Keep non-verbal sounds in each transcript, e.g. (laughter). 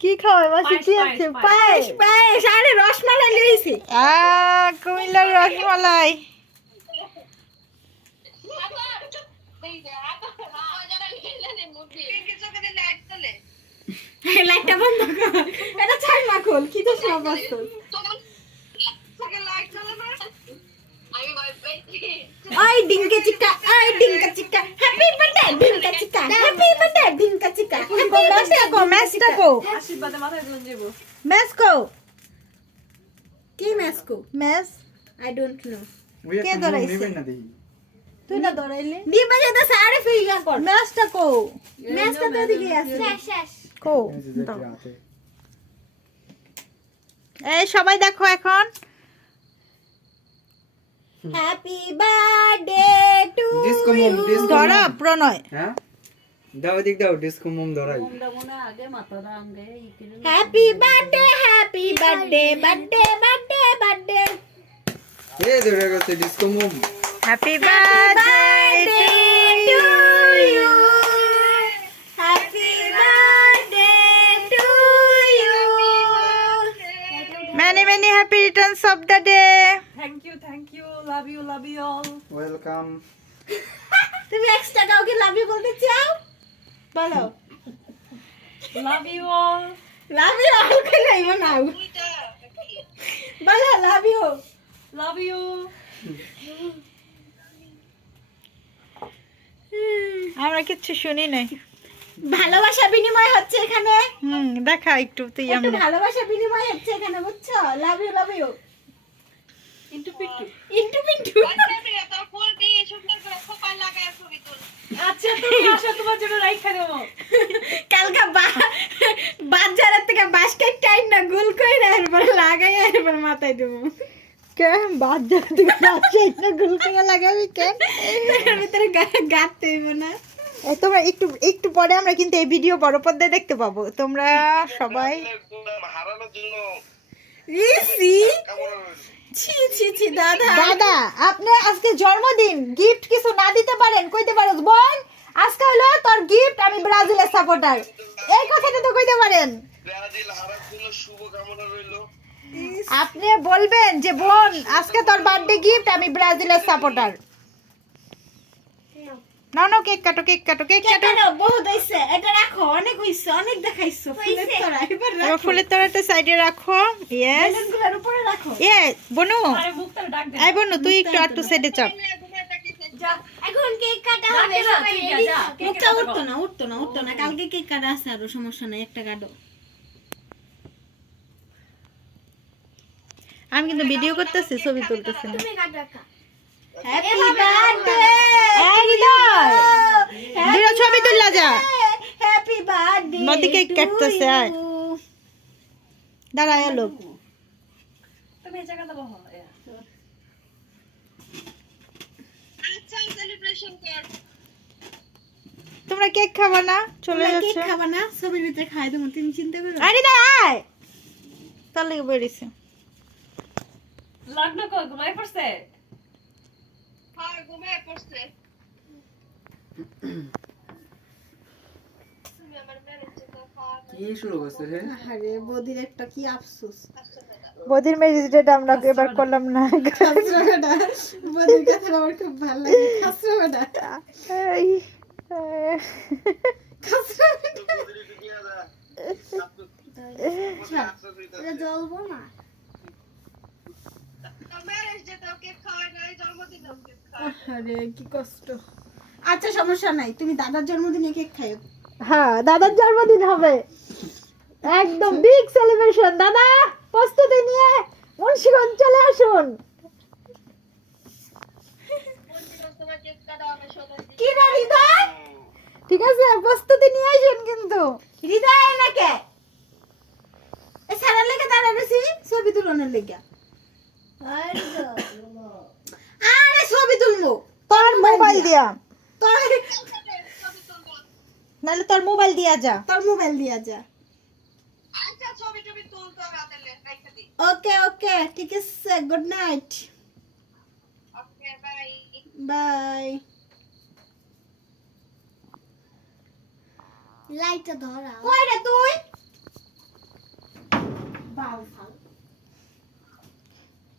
কি খাওয়াই মাসি কি আছে পায়েস, পায়েস। আরে রসমালাই লইছি আহ কুমিল্লার রসমালাই। লাইটটা বন্ধ কর। এটা ছাই মা খোল কি তো সব আসতো ওই ডিঙ্কা চিকা ওই ডিঙ্কা চিকা হ্যাপি বার্থডে ডিঙ্কা চিকা হ্যাপি বার্থডে ডিঙ্কা চিকা ম্যাচটা কো ম্যাচটা কো আশীর্বাদে মাথায় তুলে দেবো ম্যাচ কো কি মেসকো ম্যাচ আই ডোন্ট নো কে দেখি তুই না ধরাইলে দিয়ে বাজে তো সাড়ে ফিল কর ম্যাচটা কো ম্যাচটা তো এদিকে আছে কো এই যে এই সবাই দেখো এখন হ্যাপি বার্থডে টু ডিসকো মোম ডিসকো ধরা। প্রণয়। হ্যাঁ? দাও দিক দাও ডিসকো মোম ধরাই। Happy birthday happy birthday birthday birthday birthday এ ধরে গেছে ডিসকো মোম happy birthday to many many happy returns of the day thank you thank you love you love you all welcome তুমি এক্সট্রা কাউকে লাভ ইউ বলতে চাও? বলো। Love you all love you আমাকে নাই মানাও। বলো লাভ ইউ লাভ ইউ আমরা কিচ্ছু শুনি নাই। ভালোবাসা বিনিময় হচ্ছে এখানে। হুম দেখা একটু তুই একটু আমরা। ভালোবাসা বিনিময় হচ্ছে এখানে বুঝছ? লাভ ইউ লাভ ইউ ইন্টু পিট্টু ইন্টু পিন্টু। আচ্ছা তুমি (laughs) আসো তোমার জন্য রাইখা দেবো। কালকা বা- বাজারের থেকে বাস্কেট টাইম না গোল করে এরপর লাগাই এরপর মাথায় দেবো। কে বাদ যা তুই বাচ্চা এটা গুল করে লাগাবি কেন? তার ভিতরে গা- গাঁথতে না। তোমরা একটু একটু পরে আমরা কিন্তু এই ভিডিও বড় পর্দায় দেখতে পাবো। তোমরা সবাই দাদা। দাদা আপনি আজকে জন্মদিন। গিফট কিছু না দিতে পারেন কইতে পারো বোন আজকে হলো তোর গিফট আমি ব্রাজিলের সাপোর্টার এই কথাটা তো কইতে পারেন। আপনি বলবেন যে বোন আজকে তোর বার্থডে গিফট আমি ব্রাজিলের সাপোর্টার না না কেক কাটো কেক কাটো কেক কাটো। বহুত হইছে। এটা রাখো অনেক হইছে অনেক দেখাইছো ফুলের তোরা এবার রাখো। ফুলের তোড়াটা সাইডে রাখো বেলুনগুলোর উপরে রাখো। ইয়ে বনু। আরে মুখটা ডাক দে। আই বনু তুই একটু আটটু সাইডে চাপ। এখন কেক কাটা হবে? মুখটা উঠতো না উঠতো না উঠতো না। কালকে কেক কাটা আছে আরও সমস্যা নাই একটা কাটো। আমি কিন্তু ভিডিও করতেছি ছবি তুলতেছি না। হ্যাপি বার্থডে এই হৃদয় দুটো ছবি তুললা যা হ্যাপি বার্থডে মতি কেক কাটতেছে, আয়। দাঁড়ায় লোক। তুমি জায়গা দেবো তোমরা কেক খাবা না? চলে কেক যাচ্ছে। খাবা না? ছবির ভিতরে খাই দেবো তুমি চিন্তা করো আরে দা আয়। তার লেগে বেরিয়েছে লাগল কই? ঘুমাই পড়ছে। কি শুরু করছে রে আরে বদির একটা কি আফসোস। বদির আমরা এবার করলাম না। বদির কথা আমার খুব ভালো লাগে। এই, না? আরে কি কষ্ট। আচ্ছা সমস্যা নাই। তুমি দাদার জন্মদিনে কেক খাইও। হ্যাঁ দাদার জন্মদিন হবে। একদম বিগ সেলিব্রেশন দাদা প্রস্তুতি নিয়ে মুন্সিগঞ্জ চলে আসুন। কি হৃদয়? ঠিক আছে প্রস্তুতি নিয়ে আসুন কিন্তু। হৃদয় নাকে এ সারার লেগে দাঁড়া রয়েছি ছবি তুলনের লেগে। আরে ছবি তুলবো। তোর মোবাইল দিয়া। তোর নাহলে তোর মোবাইল দিয়া যা। তোর মোবাইল দিয়া যা। ওকে ওকে ঠিক আছে গুড নাইট বাই লাইটটা ধরা কই রে তুই?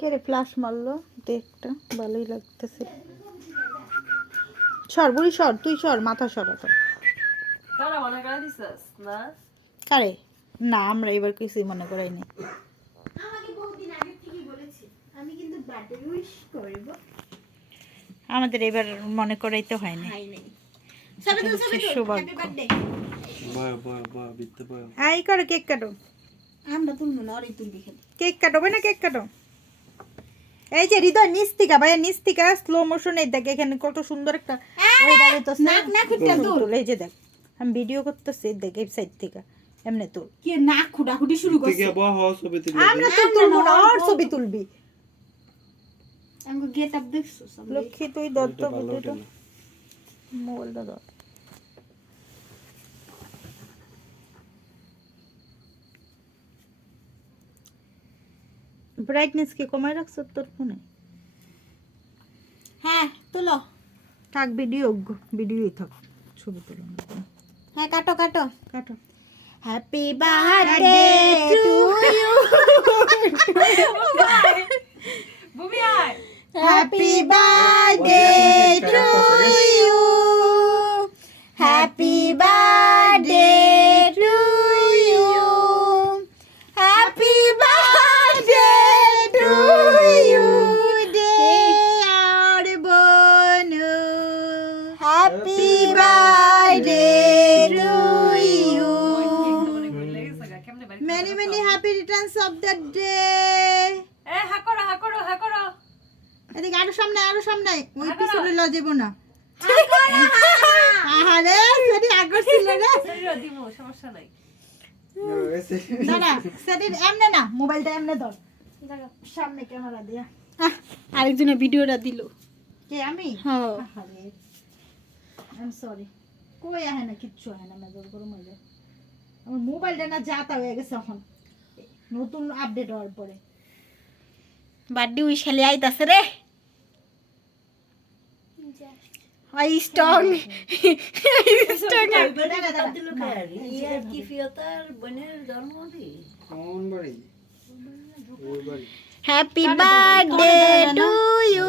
কে রে ফ্লাশ মারলো? দেখটা ভালোই লাগতেছে। সর বুড়ি সর তুই সর মাথা সর তারা মনে করে দিছিস না? কারে? না আমরা এবার কিছুই মনে করাই নি আমাকে বহুদিন আগে থেকেই বলেছে। আমি কিন্তু বার্থডে উইশ করব। আমাদের এবার মনে করাইতে হয় না সৌভাগ্য। করো কেক কাটো। আমরা তুলবো না ওরই তুলবি কেক না কেক কাটো। এই যে হৃদয় নিস্তিকা ভাইয়া নিস্তিকা স্লো মোশনে দেখ এখানে কত সুন্দর একটা ওই দাঁড়িয়ে তো নাক না খুঁটটা দূর। এই যে দেখ। আমি ভিডিও করতেছি দেখ এই সাইড থেকে এমনি তুল কে নাক খুঁটাখুটি শুরু করছে? থেকে হস হবে তুই আমরা তো তুলবো না আর ছবি তুলবি। আমাকে গেট আপ দেখছ সব লক্ষ্মী তুই দত্ত ভিডিওটা মোবাইলটা ধর ব্রাইটনেস কি কমায় রাখছো তোর ফোনে? হ্যাঁ তুলো। থাক ভিডিও ভিডিওই থাক ছবি তুলো না। হ্যাঁ কাটো কাটো কাটো happy birthday to you Bubi আয় হ্যাপি বার্থডে টু ইউ পিছনে ল যাব না। আহারে সেটি আগর ছিল শরীরও সমস্যা নাই। দাঁড়া সেটি এমনে না মোবাইলটা এমনে ধর। সামনে ক্যামেরা দিয়া। আরেকজনের ভিডিওটা দিল। কে আমি? হ্যাঁ। আই সরি কই আহে না কিচ্ছু আহে না মেজর আমার মোবাইলটা না যাতা হয়ে গেছে এখন। নতুন আপডেট হওয়ার পরে। বার্থডে উইশ খালি আইতাছে রে। আই স্ট্রং স্ট্রং দাঁড়া দাঁড়া কোন বাড়ি ওই বাড়ি হ্যাপি বার্থডে টু ইউ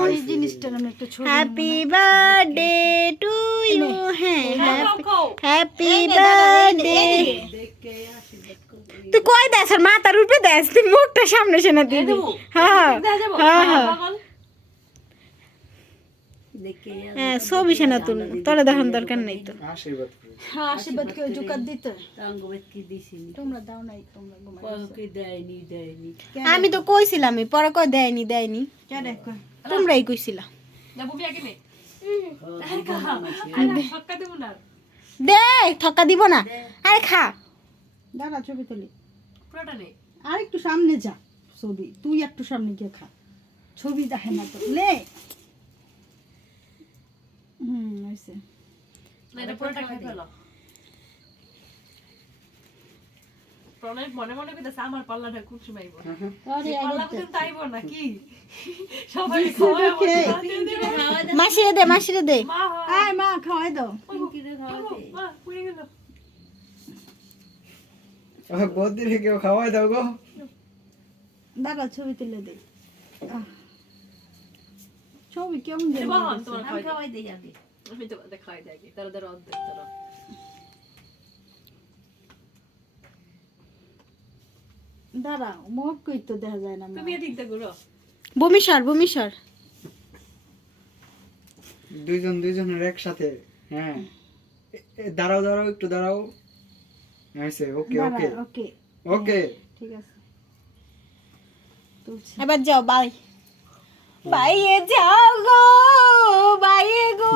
ওই জিনিসটা আমি একটু ছবি হ্যাপি বার্থডে টু ইউ হ্যাঁ খাও খাও হ্যাপি বার্থডে তুই কই দেস আর মাথার উপরে দেস তুই মুখটা সামনে সেনা দিবি দেবো? হ্যাঁ দেখা যাব হ্যাঁ হ্যাঁ পাগল হ্যাঁ ছবি সেনা তুল তোরা দেখার দরকার নেই তো। হ্যাঁ আশীর্বাদ করে। জুকাত দিতে। তোমরা দাও নাই তোমরা আমি তো কইছিলাম পরে কই দেয়নি দেয়নি। তোমরাই কইছিলা। না দে। ঠকা দিব না। আরে খা। দাঁড়া ছবি তুলি। আর একটু সামনে যা ছবি। তুই একটু সামনে গিয়ে খা। ছবি দেখে না তো। লে হয়েছে প্রণয় মনে মনে কইতেছে আমার পাল্লাটা খুব সুমাইব পাল্লা পর্যন্ত আইব নাকি? (laughs) সবাই খাওয়ায় আমার খেয়ে। হাতে দিবে। মাসিরে দে মাসিরে দে। আয় মা খাওয়াই দাও। মা পুড়ে গেল। গদি রেখে খাওয়াই দাও গো। দাঁড়া ছবি তুলে দে। ছবি কেমন দেবো। তোমার খাওয়াই দিই আমি আমি তো দেখাই দেয় কি তারা তারা অর্ধেক তারা দাঁড়া মুখ কই তো দেখা যায় না তুমি এদিক দিয়ে ঘুরো। বমিসর বমিসর দুইজন দুইজনের একসাথে হ্যাঁ। দাঁড়াও দাঁড়াও একটু দাঁড়াও। হয়েছে ওকে ওকে। ওকে। ওকে। ঠিক আছে। এবার যাও বাই। বাইয়ে যাও গো বাইয়ে গো।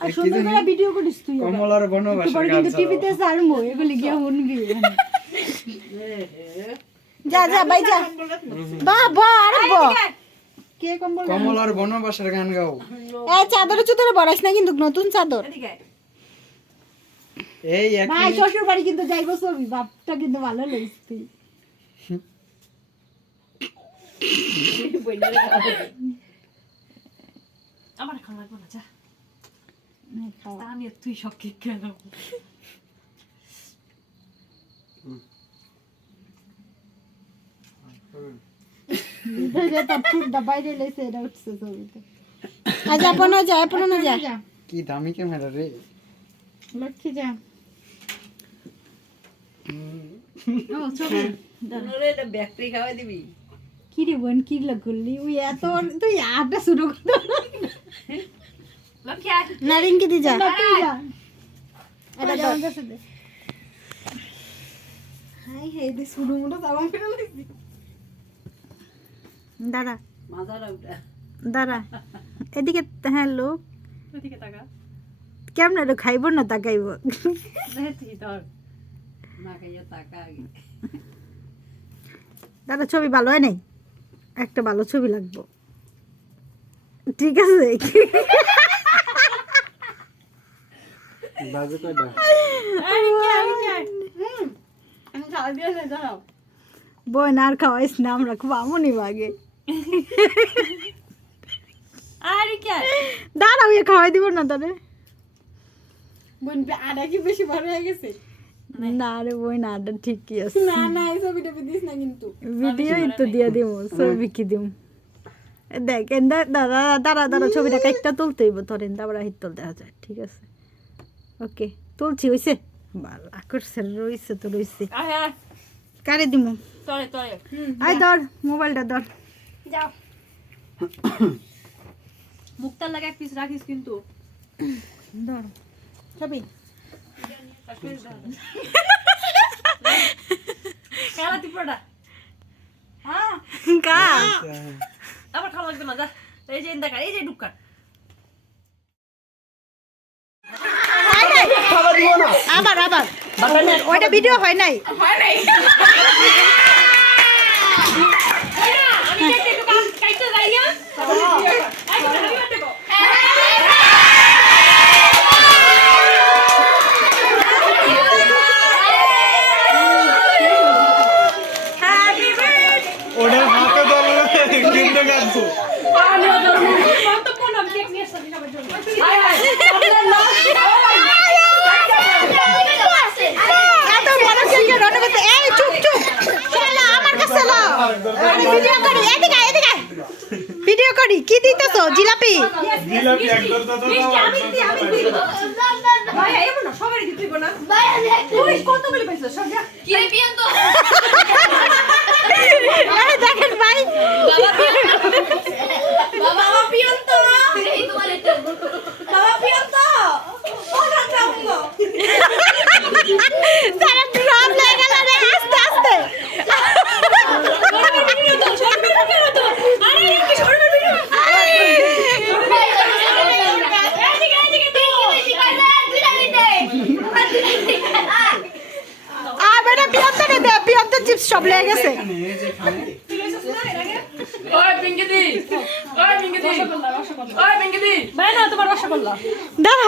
আর সুন্দর করে ভিডিও করিস তুই কমলার বনবাসের পরে গান কিন্তু। টিভিতে ছাড়বো এগুলি গিয়ে শুনবি। (laughs) যা যা বাই যা। আরে কে কম্বল কমলার বনবাসের গান গাও। এই চাদরে চুতরে বড়াইস না কিন্তু নতুন চাদর। এই এক ভাই। শ্বশুর বাড়ি কিন্তু যাইবো ছবি বাপটা কিন্তু ভালো লাগছে। তুই আমার খাওয়া লাগবো না যা। আমি তুই সব কেক খেলাম তার ঠোঁটটা বাইরে লেছে এটা উঠছে ছবিতে আজ আপন যা আপন যা যা কি দামি ক্যামেরা রে। লক্ষ্মী যা। ও ছবি ব্যাকরি খাওয়াই দিবি। কি রে বোন কি করলি ওই এত তুই আটটা শুরু করতে লক্ষ্মী আয়। নারিঙ্গি দি যা। তুই যা এটা যেমন যাচ্ছে দে। হাই হাই দে শুরু মোটা জামা ফেলে লাগছি দাঁড়া মাথাটা উঠা দাঁড়া এদিকে হ্যাঁ লোক ওদিকে তাকা। কেমন একটু খাইব না তাকাইব? দাদা ছবি ভালো হয় নাই? একটা ভালো ছবি লাগবো। ঠিক আছে দাঁড়াও। বোন আর খাওয়াইস না আমরা খুব আমনি বাগে। আরে কে? দাঁড়াও খাওয়াই দিব না তাহলে। বোন আটা কি বেশি ভালো হয়ে গেছে? না। রে বোন আড্ডা ঠিকই আছে। না না এই ছবিটা দিস না কিন্তু। ভিডিও তো দিয়ে দিব ছবি কি দিম। দেখ এন্দা দাদা দাঁড়া দাঁড়া ছবিটা কাইটটা তুলতেইব তোর এন্দা আবার হিট তুলতে দেখা যায় ঠিক আছে। ওকে তুলছি হইছে? বালা করছে রইছে তো রইছে। কারে দিমু? তরে তরে। আয় ধর মোবাইলটা ধর। যাও। মুক্তার লাগে এক পিস রাখিস কিন্তু। ধর। ছবি। কালা টিপড়া হ্যাঁ কা? আবার খাওয়া লাগবে না যা। এই যে দেখা এই যে ডুক্কা আবার আবার। ওইটা ভিডিও হয় নাই। আমি যাইতে একটু কাজ কাইতে যাই না এই তো আমি বাটে গো ওটার হাতে ধরলে কিন্তু গাছ আমি ওদের মত কোন আমি কেক নিয়ে আসছি সবার জন্য আয় আয় আপনার লাশ এত বড় কেকের অনুভূতি এই চুপ চুপ শালা আমার কাছে লাও আমি ভিডিও করি এদিকে এদিকে ভিডিও করি কি দিতেছো জিলাপি? জিলাপি একদম তো মিষ্টি আমি দিই ভাই এমন না সবারই দিব না। তুই কতগুলি পাইছো? সব যা। পিয়ন দেখেন (laughs) ভাই বাবা পিয়ন্ত বাবা পিয়ন্ত ওটা যাব সারা ড্রপ লেগে গেল রে আস্তে আস্তে আর বেটা পিয়ন্তরে দে পিয়ন্ত চিপস সব লেগে গেছে এই যে খানে দাঁড়া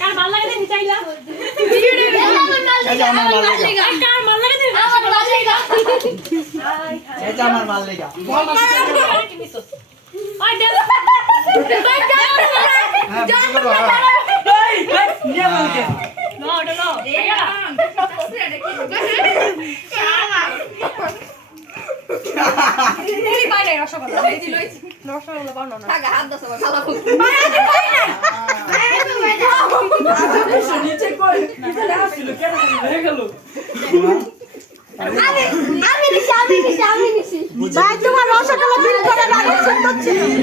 কার ভালো লাগে চাইলা? আমার লেগা। কার ভালো লাগে আমার লেগা। হ্যাঁ হ্যাঁ। নো ওটা নো। এই বাইরে রসগোল্লা। এই দিল রসগোল্লা বানানো না। নিচে কই কীভাবে আসছিল কেন হয়ে গেল আমি আমি রসগোল্লা আমি করে আমি অনেক সুন্দর ছিল না না ভিডিও নিতেছেন ভিডিও